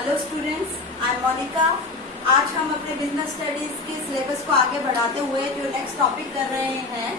Hello students, I am Monica. आज हम अपने बिजनेस स्टडीज के सिलेबस को आगे बढ़ाते हुए जो नेक्स्ट टॉपिक कर रहे हैं,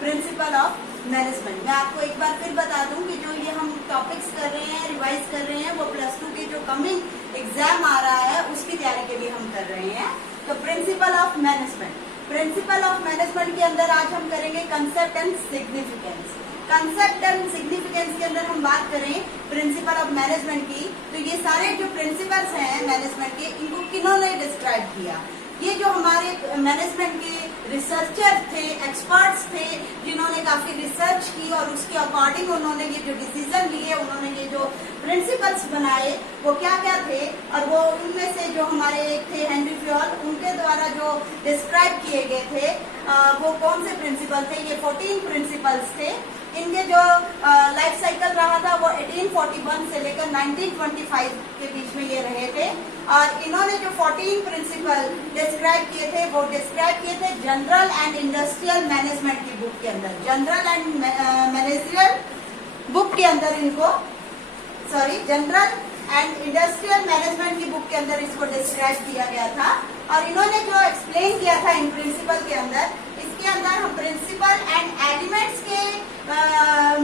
प्रिंसिपल ऑफ मैनेजमेंट। मैं आपको एक बार फिर बता दूं कि जो ये हम टॉपिक्स कर रहे हैं, रिवाइज कर रहे हैं, वो +2 के जो कमिंग एग्जाम आ रहा है उसकी तैयारी के लिए हम कर रहे हैं। तो principal of management, principal of management के अंदर आज हम करेंगे concept and significance. Concept and significance के अंदर हम बात करें प्रिंसिपल ऑफ मैनेजमेंट की, तो ये सारे जो प्रिंसिपल्स हैं मैनेजमेंट के, इनको किन्होंने डिस्क्राइब किया? ये जो हमारे मैनेजमेंट के रिसर्चर थे, एक्सपर्ट्स थे, जिन्होंने काफी रिसर्च की और उसके अकॉर्डिंग उन्होंने ये जो डिसीजन लिए, उन्होंने ये जो प्रिंसिपल्स बनाए, वो क्या क्या थे, और वो उनमें से जो हमारे एक थे हेनरी फ्योल, उनके द्वारा जो डिस्क्राइब किए गए थे वो कौन से प्रिंसिपल थे? ये 14 प्रिंसिपल्स थे। इनके जो लाइफ साइकिल रहा था वो 1841 से लेकर 1925 के बीच में ये रहे थे। और इन्होंने जो 14 प्रिंसिपल डिस्क्राइब किए थे वो डिस्क्राइब किए थे जनरल एंड इंडस्ट्रियल मैनेजमेंट की बुक के अंदर। जनरल एंड मैनेजरियल बुक के अंदर इनको जनरल एंड इंडस्ट्रियल मैनेजमेंट की बुक के अंदर इसको डिस्क्राइब किया गया था। और इन्होंने जो एक्सप्लेन किया था इन प्रिंसिपल के अंदर, इसके अंदर हम प्रिंसिपल एंड एलिमेंट्स के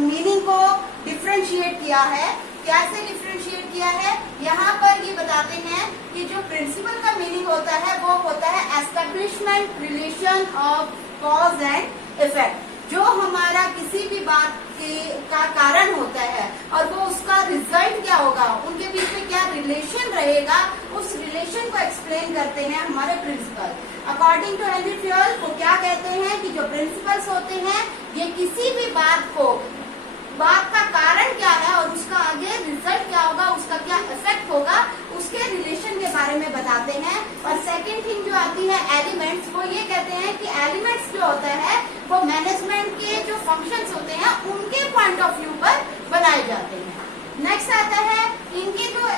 मीनिंग को डिफ्रेंशिएट किया है। कैसे डिफ्रेंशिएट किया है? यहाँ पर ये बताते हैं कि जो प्रिंसिपल का मीनिंग होता है वो होता है establishment relation of cause and effect. जो हमारा किसी भी बात का कारण होता है और वो उसका रिजल्ट क्या होगा, उनके बीच में क्या रिलेशन रहेगा, उस रिलेशन को एक्सप्लेन करते हैं हमारे principle. According to Henry Fayol वो क्या कहते हैं कि जो प्रिंसिपल्स होते हैं ये किसी भी बात का कारण क्या है और उसका आगे रिजल्ट क्या होगा, उसका क्या इफेक्ट होगा, उसके रिलेशन के बारे में बताते हैं। और सेकंड थिंग जो आती है एलिमेंट्स, वो ये कहते हैं कि एलिमेंट्स जो होता है वो मैनेजमेंट के जो फंक्शंस होते हैं उनके पॉइंट ऑफ व्यू पर बनाए जाते हैं। नेक्स्ट आता है इनके जो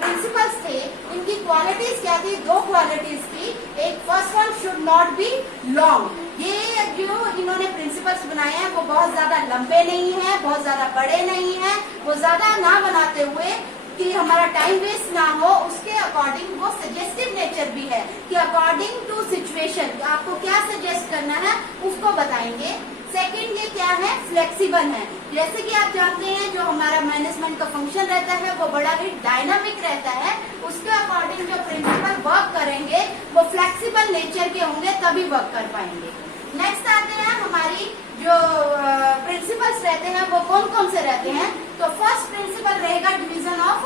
प्रिंसिपल्स थे, इनकी क्वालिटीज क्या थी? 2 क्वालिटीज थी। एक first one should not be long. ये जो इन्होंने प्रिंसिपल्स बनाए हैं वो बहुत ज्यादा लंबे नहीं है, बहुत ज्यादा बड़े नहीं है, वो ज्यादा ना बनाते हुए कि हमारा टाइम वेस्ट ना हो, उसके अकॉर्डिंग वो सजेस्टिव नेचर भी है कि अकॉर्डिंग टू सिचुएशन आपको क्या सजेस्ट करना है उसको बताएंगे। सेकंड ये क्या है? फ्लेक्सिबल है। जैसे कि आप जानते हैं जो हमारा मैनेजमेंट का फंक्शन रहता है वो बड़ा ही डायनामिक रहता है, उसके अकॉर्डिंग जो प्रिंसिपल वर्क करेंगे वो फ्लेक्सिबल नेचर के होंगे, तभी वर्क कर पाएंगे। नेक्स्ट आते हैं हमारी जो प्रिंसिपल्स रहते हैं वो कौन कौन से रहते हैं? तो फर्स्ट प्रिंसिपल रहेगा division of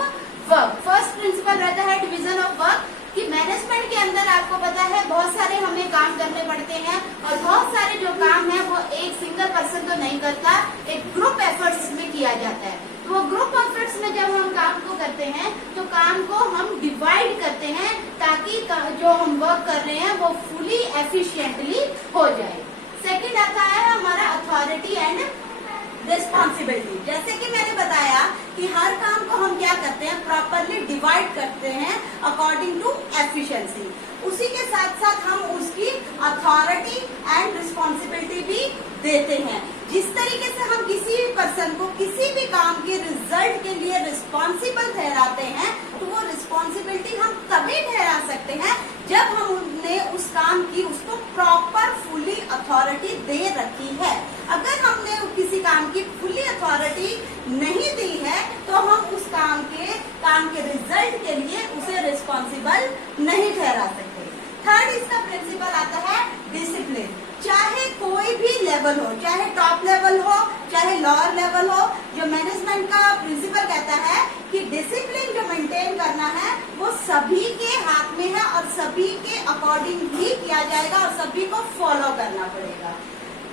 work. First principle रहता है डिवीजन ऑफ वर्क कि मैनेजमेंट के अंदर आपको पता है बहुत सारे हमें काम करने पड़ते हैं और बहुत सारे जो काम है वो एक सिंगल पर्सन तो नहीं करता, एक ग्रुप एफर्ट्स में किया जाता है। तो वो ग्रुप एफर्ट्स में जब हम काम को करते हैं तो काम को हम डिवाइड करते हैं ताकि जो हम वर्क कर रहे हैं वो फुली एफिशिएंटली हो जाए। सेकंड आता है हमारा अथॉरिटी एंड रिस्पॉन्सिबिलिटी। जैसे कि मैंने बताया कि हर काम को हम क्या करते हैं, प्रॉपरली डिवाइड करते हैं अकॉर्डिंग टू एफिशिएंसी। उसी के साथ साथ हम उसकी अथॉरिटी एंड रिस्पॉन्सिबिलिटी भी देते हैं। जिस तरीके से हम किसी भी पर्सन को किसी भी काम के रिजल्ट के लिए रिस्पॉन्सिबल ठहराते हैं, तो वो रिस्पॉन्सिबिलिटी हम तभी ठहरा सकते हैं जब हमने उस काम की उसको प्रॉपर फुली अथॉरिटी दे रखी है। अगर हमने किसी काम की फुली अथॉरिटी नहीं दी है तो हम उस काम के रिजल्ट के लिए उसे रिस्पॉन्सिबल नहीं ठहरा सकते। थर्ड इसका प्रिंसिपल आता है डिसिप्लिन। चाहे कोई भी लेवल हो, चाहे टॉप लेवल हो, चाहे लोअर लेवल हो, जो मैनेजमेंट का प्रिंसिपल कहता है कि डिसिप्लिन जो मेंटेन करना है वो सभी के हाथ में है और सभी के अकॉर्डिंग ही किया जाएगा और सभी को फॉलो करना पड़ेगा।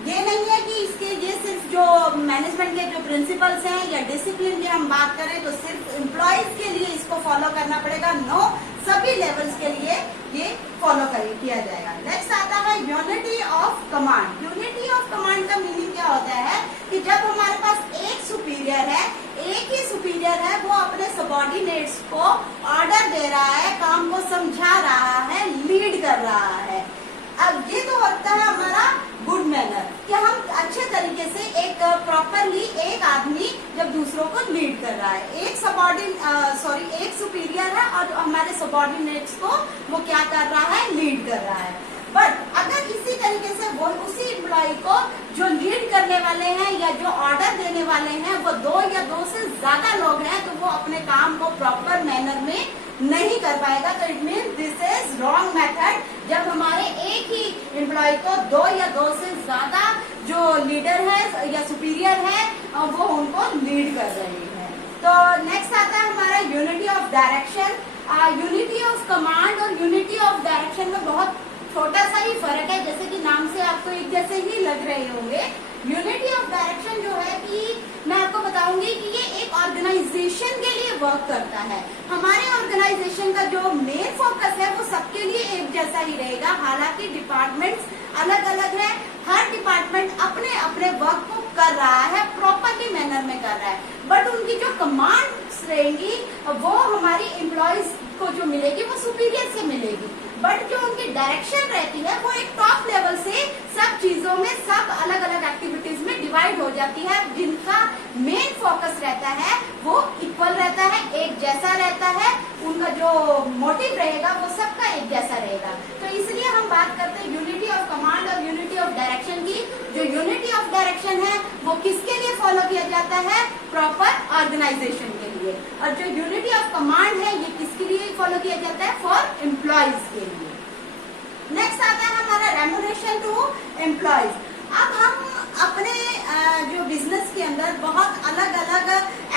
ये नहीं है कि ये सिर्फ जो मैनेजमेंट के जो प्रिंसिपल्स हैं या डिसिप्लिन की हम बात करें तो सिर्फ एम्प्लॉयज के लिए इसको फॉलो करना पड़ेगा। नो, सभी लेवल्स के लिए ये फॉलो किया जाएगा। नेक्स्ट आता है unity of command. Unity of command का मीनिंग क्या होता है कि जब हमारे पास एक सुपीरियर है, एक ही सुपीरियर है, वो अपने सबॉर्डिनेट्स को ऑर्डर दे रहा है, काम को समझा रहा है, लीड कर रहा है। अब ये तो होता है हमारा गुड मैनर कि हम अच्छे तरीके से एक प्रॉपरली एक आदमी जब दूसरों को लीड कर रहा है, एक सुपीरियर है और हमारे सबॉर्डिनेट्स को वो क्या कर रहा है, लीड कर रहा है। बट अगर इसी तरीके से वो उसी एम्प्लॉय को जो लीड करने वाले हैं या जो ऑर्डर देने वाले हैं वो 2 या 2 से ज्यादा लोग हैं, तो वो अपने काम को प्रॉपर मैनर में नहीं कर पाएगा। तो it mean this is wrong method. जब हमारे एक ही एम्प्लॉय को 2 या 2 से ज्यादा जो लीडर है या सुपीरियर है वो उनको लीड कर रहे हैं। तो नेक्स्ट आता है हमारा unity of direction. Unity of command और यूनिटी ऑफ डायरेक्शन में बहुत छोटा सा ही फर्क है, जैसे कि नाम से आपको एक जैसे ही लग रहे होंगे। यूनिटी ऑफ डायरेक्शन जो है कि मैं आपको बताऊंगी कि ये एक ऑर्गेनाइजेशन के लिए वर्क करता है। हमारे ऑर्गेनाइजेशन का जो मेन फोकस है वो सबके लिए एक जैसा ही रहेगा। हालांकि डिपार्टमेंट्स अलग अलग है, हर डिपार्टमेंट अपने अपने वर्क को कर रहा है, प्रॉपरली मैनर में कर रहा है, बट उनकी जो कमांड्स रहेंगी वो हमारी एम्प्लॉयज को जो मिलेगी वो सुपीरियर से मिलेगी। बट जो उनकी डायरेक्शन रहती है वो एक टॉप लेवल से सब चीजों में, सब अलग अलग एक्टिविटीज में डिवाइड हो जाती है, जिनका मेन फोकस रहता है वो इक्वल रहता है, एक जैसा रहता है। उनका जो मोटिव रहेगा वो सबका एक जैसा रहेगा। तो इसलिए हम बात करते हैं यूनिटी ऑफ कमांड और यूनिटी ऑफ डायरेक्शन की। जो यूनिटी ऑफ डायरेक्शन है वो किसके लिए फॉलो किया जाता है, प्रॉपर ऑर्गेनाइजेशन के लिए। और जो यूनिटी ऑफ कमांड है ये किसके लिए फॉलो किया जाता है, फॉर एम्प्लॉयज के लिए। नेक्स्ट आता है हमारा रेम्यूनरेशन टू एम्प्लॉयज। अब हम अपने जो बिजनेस के अंदर बहुत अलग अलग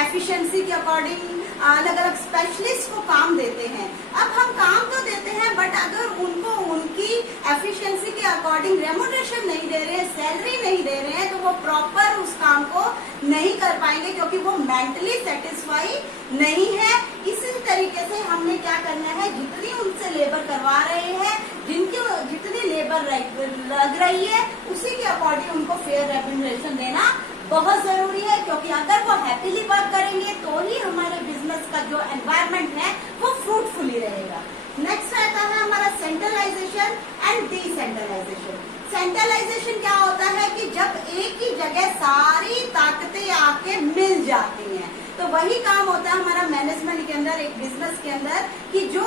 एफिशिएंसी के अकॉर्डिंग अलग अलग स्पेशलिस्ट को काम देते हैं। अब हम काम तो देते हैं, बट अगर उनको उनकी एफिशिएंसी के अकॉर्डिंग रेम्यूनरेशन नहीं दे रहे हैं, सैलरी नहीं दे रहे हैं, तो वो प्रॉपर उस काम को नहीं कर पाएंगे, क्योंकि वो मेंटली सेटिस्फाई नहीं है। इसी तरीके से हमने क्या करना है, जितनी उनसे लेबर करवा रहे हैं, जितनी लेबर लग रही है, उसी के अकॉर्डिंग उनको फेयर रेम्यूनरेशन देना बहुत जरूरी है। क्योंकि अगर वो हैप्पीली वर्क करेंगे तो ही हमारे बिजनेस का जो एनवायरनमेंट है वो फ्रूटफुली रहेगा। नेक्स्ट आता है हमारा सेंट्रलाइजेशन एंड डिसेंट्रलाइजेशन। सेंट्रलाइजेशन क्या होता है कि जब एक ही जगह सारी ताकतें आके मिल जाती हैं, तो वही काम होता है हमारा मैनेजमेंट के अंदर, एक बिजनेस के अंदर, कि जो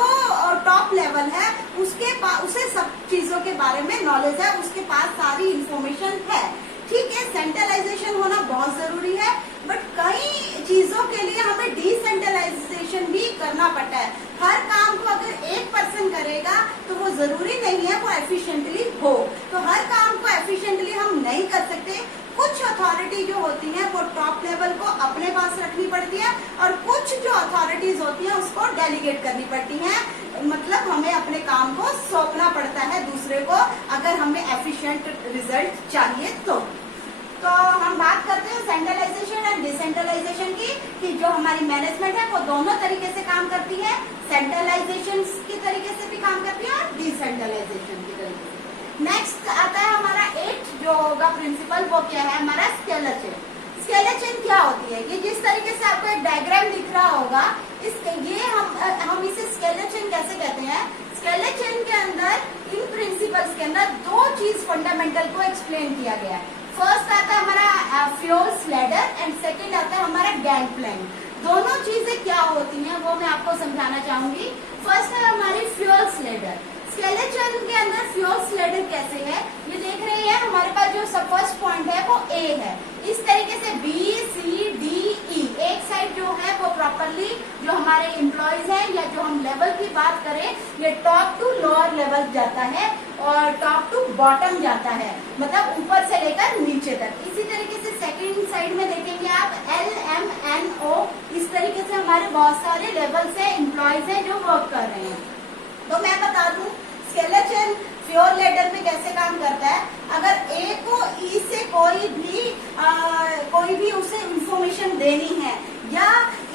टॉप लेवल है उसे सब चीजों के बारे में नॉलेज है, उसके पास सारी इंफॉर्मेशन है। ठीक है, सेंट्रलाइजेशन होना बहुत जरूरी है, बट कई चीजों के लिए हमें डिसेंट्रलाइजेशन भी करना पड़ता है। हर काम को अगर एक पर्सन करेगा तो वो जरूरी नहीं है वो एफिशिएंटली हो, तो हर काम को एफिशिएंटली हम नहीं कर सकते। कुछ अथॉरिटी जो होती है वो टॉप लेवल को अपने पास रखनी पड़ती है, और कुछ जो अथॉरिटीज होती है उसको डेलीगेट करनी पड़ती है। मतलब हमें अपने काम को सौंपना पड़ता है दूसरे को, अगर हमें एफिशिएंट रिजल्ट चाहिए तो हम बात करते हैं सेंट्रलाइजेशन एंड डिसेंट्रलाइजेशन की, कि जो हमारी मैनेजमेंट है वो दोनों तरीके से काम करती है, सेंट्रलाइजेशन की तरीके से भी काम करती है और डिसेंट्रलाइजेशन की तरीके से। नेक्स्ट आता है हमारा 8 जो होगा प्रिंसिपल, वो क्या है हमारा स्केलेटन। स्केलेटन क्या होती है, ये जिस तरीके से आपको एक डायग्राम दिख रहा होगा, हम इसे स्केलेटन कैसे कहते हैं। स्केलेटन के अंदर इन प्रिंसिपल्स के अंदर 2 चीज फंडामेंटल को एक्सप्लेन किया गया है। फर्स्ट आता है हमारा फ्यूल्स लैडर एंड सेकंड आता है हमारा गैंग प्लैंक। दोनों चीजें क्या होती हैं वो मैं आपको समझाना चाहूंगी। फर्स्ट है हमारी फ्यूल्स लैडर। स्केलेटन के अंदर फ्यूल्स लैडर कैसे है, ये देख रहे हैं, हमारे पास जो फर्स्ट पॉइंट है वो ए है। इस तरीके से बी सी डी ई, एक साइड जो है वो प्रॉपरली जो हमारे एम्प्लॉयज हैं या जो हम लेवल की बात करें, ये टॉप टू लोअर लेवल जाता है और टॉप टू बॉटम जाता है, मतलब ऊपर से लेकर नीचे तक। इसी तरीके से सेकंड साइड में देखेंगे आप एल एम एन ओ, इस तरीके से हमारे बहुत सारे लेवल से एम्प्लॉयज हैं जो वर्क कर रहे हैं। तो मैं बता दूं स्केलेटन फ्यूल लैडर में कैसे काम करता है। अगर ए को ई से कोई भी उसे इंफॉर्मेशन देनी है या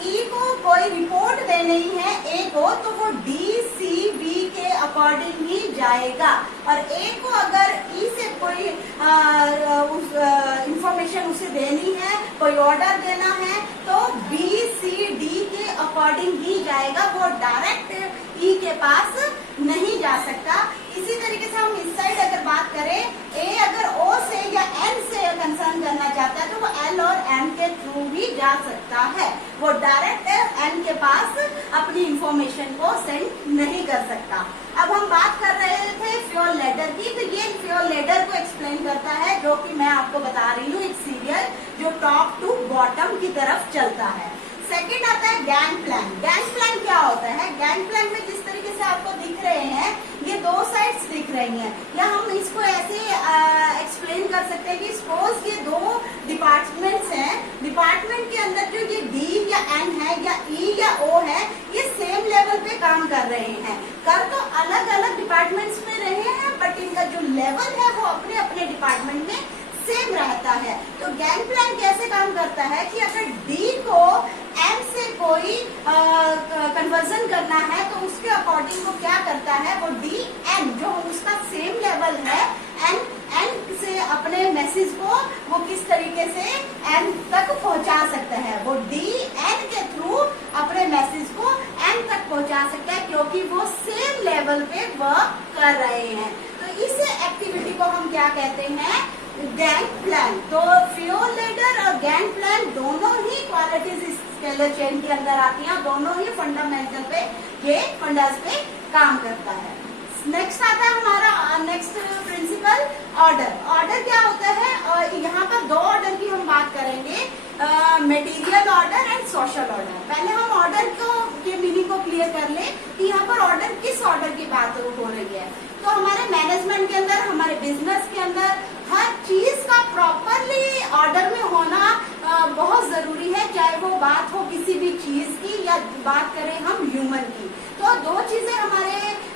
ई को कोई रिपोर्ट देनी है ए को, तो वो डी सी बी के अकॉर्डिंग ही जाएगा। और ए को अगर ई से कोई इंफॉर्मेशन उसे देनी है, कोई ऑर्डर देना है, तो बी सी डी के अकॉर्डिंग ही जाएगा, वो डायरेक्ट ई के पास नहीं जा सकता। इसी तरीके से हम इस साइड अगर बात करें, ए अगर ओ से या एन से कंसर्न करना चाहता है तो वो एल और एम के थ्रू भी जा सकता है। वो डायरेक्ट एन के पास अपनी इंफॉर्मेशन को सेंड नहीं कर सकता। अब हम बात कर रहे थे फ्यूल लेटर की, तो ये फ्यूल लेटर को एक्सप्लेन करता है, जो कि मैं आपको बता रही हूँ, एक सीरियल जो टॉप टू बॉटम की तरफ चलता है। सेकंड आता है गैंग प्लान। गैंग प्लान क्या होता है? गैंग प्लान में जिस तरीके से आपको दिख रहे हैं, ये दो साइड्स दिख रही हैं, या हम इसको ऐसे एक्सप्लेन कर सकते हैं कि सपोज ये दो डिपार्टमेंट्स हैं, डिपार्टमेंट के अंदर जो ये डी या एन है या ई या ओ है, ये सेम लेवल पे काम कर रहे हैं। कर तो अलग अलग डिपार्टमेंट्स में रहे हैं, बट इनका जो लेवल है वो अपने अपने डिपार्टमेंट में सेम रहता है। तो गैंग प्लान कैसे काम करता है कि अगर डी को एम से कोई कन्वर्जन करना है तो उसके अकॉर्डिंग वो क्या करता है, वो डी एन जो उसका सेम लेवल है, एन से अपने मैसेज को वो किस तरीके से एन तक पहुंचा सकता है, वो डी एन के थ्रू अपने मैसेज को एन तक पहुंचा सकता है, क्योंकि वो सेम लेवल पे वर्क कर रहे हैं। तो इस एक्टिविटी को हम क्या कहते हैं? Gang plan. तो फ्यूल लेटर और गैंग प्लान दोनों ही क्वालिटीज स्केलर चेन के अंदर आती हैं, दोनों ही फंडामेंटल पे, ये फंडास पे काम करता है। नेक्स्ट आता है हमारा नेक्स्ट प्रिंसिपल, ऑर्डर। ऑर्डर क्या होता है? और यहाँ पर दो ऑर्डर की हम बात करेंगे, material order and social order. पहले हम ऑर्डर के मीनिंग को क्लियर कर ले कि यहाँ पर ऑर्डर किस ऑर्डर की बात हो रही है। तो हमारे मैनेजमेंट के अंदर, हमारे बिजनेस के अंदर हर चीज का प्रॉपरली ऑर्डर में होना बहुत जरूरी है, चाहे वो बात हो किसी भी चीज की या बात करें हम ह्यूमन की। तो दो चीजें हमारे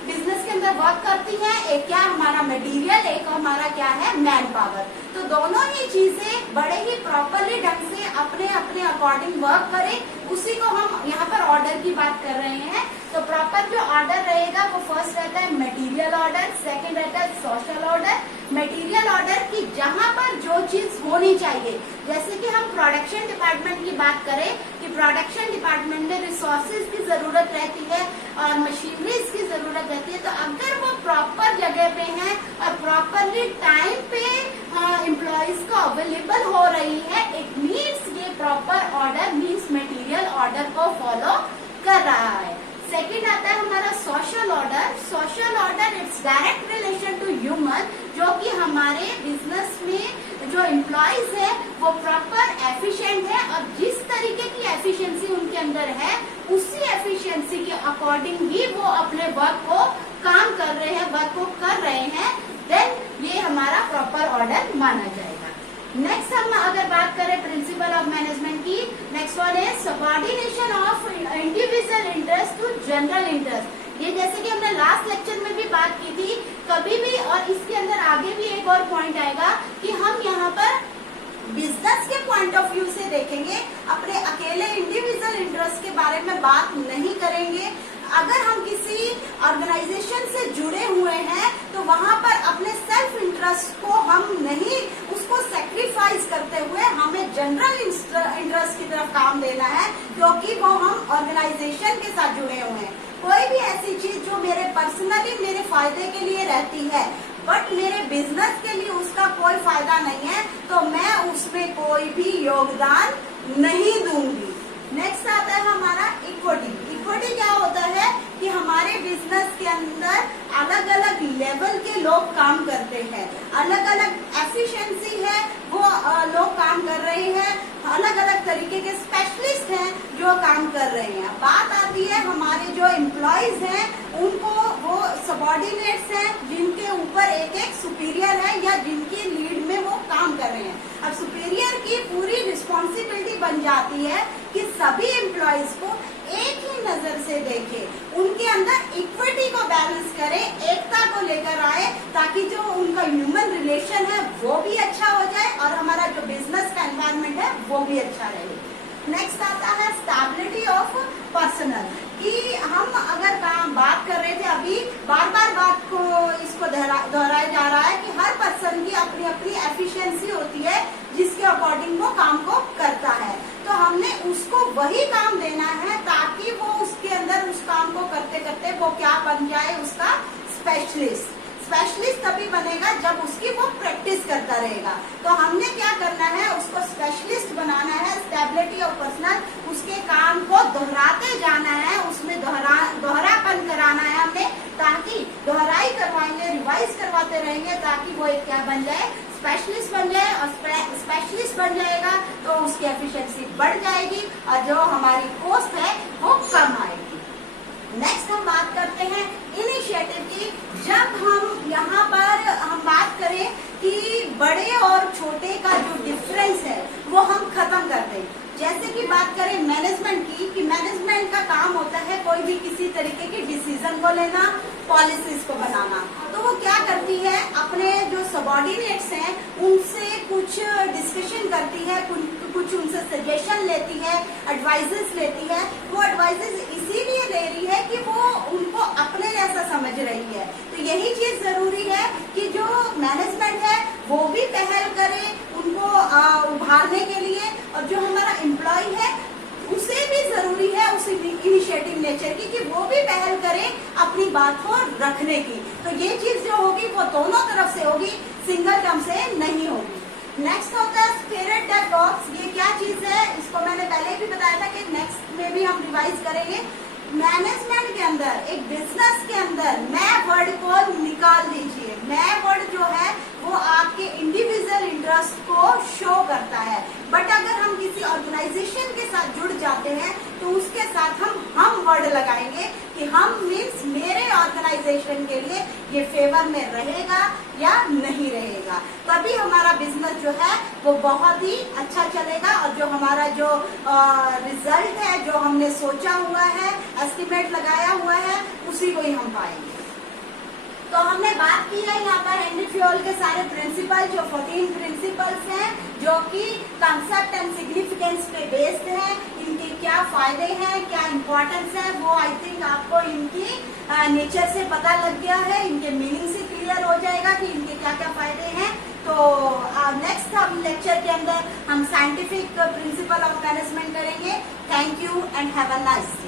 बिजनेस के अंदर वर्क करती हैं, एक क्या हमारा मटेरियल, एक हमारा क्या है मैन पावर। तो दोनों ही चीजें बड़े ही प्रॉपरली ढंग से अपने अपने अकॉर्डिंग वर्क करें, उसी को हम यहाँ पर ऑर्डर की बात कर रहे हैं। तो प्रॉपर जो ऑर्डर रहेगा वो फर्स्ट रहता है मटेरियल ऑर्डर, सेकंड रहता है सोशल ऑर्डर। मटेरियल ऑर्डर की जहाँ पर जो चीज होनी चाहिए, जैसे कि हम प्रोडक्शन डिपार्टमेंट की बात करें कि प्रोडक्शन डिपार्टमेंट में रिसोर्सेज की जरूरत रहती है और मशीनरीज की जरूरत रहती है, तो अगर वो प्रॉपर जगह पे हैं और प्रॉपरली टाइम पे एम्प्लॉइज को अवेलेबल हो रही है, इट मीन्स ये proper order means material order को फॉलो कर रहा है। सेकेंड आता है हमारा social order. Social order it's direct relation to human, जो कि हमारे बिजनेस में जो एम्प्लॉइज है वो प्रॉपर एफिशिएंट है और जिस तरीके की एफिशिएंसी उनके अंदर है उसी एफिशिएंसी के अकॉर्डिंग ही वो अपने वर्क को काम कर रहे हैं, वर्क को कर रहे हैं, देन ये हमारा प्रॉपर ऑर्डर माना जाएगा। नेक्स्ट हम अगर बात करें प्रिंसिपल ऑफ मैनेजमेंट की, नेक्स्ट वन है subordination of individual interest to general interest. ये जैसे कि हमने लास्ट लेक्चर में भी बात की थी, कभी भी, और इसके अंदर आगे भी एक और पॉइंट आएगा कि हम यहाँ पर बिजनेस के पॉइंट ऑफ व्यू से देखेंगे, अपने अकेले इंडिविजुअल इंटरेस्ट के बारे में बात नहीं करेंगे। अगर हम किसी ऑर्गेनाइजेशन से जुड़े हुए हैं तो वहाँ पर अपने सेल्फ इंटरेस्ट को हम नहीं, उसको सेक्रीफाइस करते हुए हमें जनरल इंटरेस्ट की तरफ काम देना है, क्योंकि वो हम ऑर्गेनाइजेशन के साथ जुड़े हुए हैं। कोई भी ऐसी चीज जो मेरे पर्सनली मेरे फायदे के लिए रहती है बट मेरे बिजनेस के लिए उसका कोई फायदा नहीं है, तो मैं उसमें कोई भी योगदान नहीं दूंगी। नेक्स्ट आता है हमारा इक्विटी। इक्विटी क्या होता है कि हमारे बिजनेस के अंदर अलग अलग लेवल के लोग काम करते हैं, अलग अलग एफिशिएंसी है वो लोग काम कर रहे हैं, अलग अलग तरीके के स्पेशलिस्ट हैं जो काम कर रहे हैं। बात आती है हमारे जो एम्प्लॉइज हैं उनको, वो सबऑर्डिनेट्स हैं जिनके ऊपर एक एक सुपीरियर है या जिनकी लीड में वो काम कर रहे हैं। अब सुपीरियर की पूरी रिस्पॉन्सिबिलिटी बन जाती है कि सभी एम्प्लॉइज को एक ही नजर से देखे, उनके अंदर इक्विटी को बैलेंस करे, एकता को लेकर आए, ताकि जो उनका ह्यूमन रिलेशन है वो भी अच्छा हो जाए और हमारा जो बिजनेस का एनवायरनमेंट है वो भी अच्छा रहे। नेक्स्ट आता है स्टेबिलिटी ऑफ पर्सनल, कि हम अगर बात कर रहे थे अभी, बार बार बात को इसको दोहराया जा रहा है कि हर पर्सन की अपनी अपनी एफिशिएंसी होती है जिसके अकॉर्डिंग वो काम को करता है, तो हमने उसको वही काम देना है ताकि वो उसके अंदर उस काम को करते करते वो क्या बन जाए, उसका स्पेशलिस्ट। स्पेशलिस्ट तभी बनेगा जब उसकी वो प्रैक्टिस करता रहेगा। तो हमने क्या करना है, उसको स्पेशलिस्ट बनाना है, स्टेबिलिटी ऑफ पर्सनल, उसके काम को दोहराते जाना है, उसमें दोहरापन कराना है हमने, ताकि दोहराई करवाएंगे, रिवाइज करवाते रहेंगे, ताकि वो एक क्या बन जाए, स्पेशलिस्ट बन जाए। और स्पेशलिस्ट बन जाएगा तो उसकी एफिशिएंसी बढ़ जाएगी और जो हमारी कॉस्ट है वो कम आएगी। नेक्स्ट हम बात करते हैं इनिशिएटिव की। जब हम यहाँ पर हम बात करें कि बड़े और छोटे का जो डिफरेंस है वो हम खत्म कर दें। जैसे कि बात करें मैनेजमेंट की, कि मैनेजमेंट का काम होता है कोई भी किसी तरीके के डिसीजन को लेना, पॉलिसीज को बनाना। तो वो क्या करती है, अपने जो सबॉर्डिनेट्स हैं उनसे कुछ डिस्कशन करती है, कुछ उनसे सजेशन लेती है, एडवाइजेस लेती है। वो एडवाइजेस इसीलिए ले रही है कि वो उनको अपने जैसा समझ रही है। तो यही चीज जरूरी है कि जो मैनेजमेंट है वो भी पहल करे उनको उभारने के लिए, और जो हमारा एम्प्लॉय है उसे भी जरूरी है उस इनिशिएटिव नेचर की कि वो भी पहल करे अपनी बात को रखने की। तो ये चीज जो होगी वो दोनों तरफ से होगी, सिंगल टर्म से नहीं होगी। नेक्स्ट होता है स्पिरिट दैट टॉक्स। ये क्या चीज है, इसको मैंने पहले भी बताया था कि नेक्स्ट में भी हम रिवाइज करेंगे। मैनेजमेंट के अंदर, एक बिजनेस के अंदर मैं वर्ड को निकाल दीजिए। मैं वर्ड जो है वो आपके इंडिविजुअल इंटरेस्ट को शो करता है, बट अगर हम किसी ऑर्गेनाइजेशन के साथ जुड़ जाते हैं तो उसके साथ हम वर्ड लगाएंगे कि हम मीन्स मेरे ऑर्गेनाइजेशन के लिए ये फेवर में रहेगा या नहीं रहेगा। तभी हमारा बिजनेस जो है वो बहुत ही अच्छा चलेगा, और जो हमारा जो रिजल्ट है, जो हमने सोचा हुआ है, एस्टिमेट लगाया हुआ है, उसी को ही हम पाएंगे। तो हमने बात की है यहाँ पर हेनरी फ्योल के सारे प्रिंसिपल, जो 14 प्रिंसिपल्स हैं, जो कि कंसेप्ट एंड सिग्निफिकेंस पे बेस्ड है। इनके क्या फायदे हैं, क्या इंपॉर्टेंस है, वो आई थिंक आपको इनकी नेचर से पता लग गया है, इनके मीनिंग से क्लियर हो जाएगा कि इनके क्या क्या फायदे हैं। तो नेक्स्ट हम लेक्चर के अंदर हम साइंटिफिक प्रिंसिपल ऑफ मैनेजमेंट करेंगे। Thank you and have a nice day.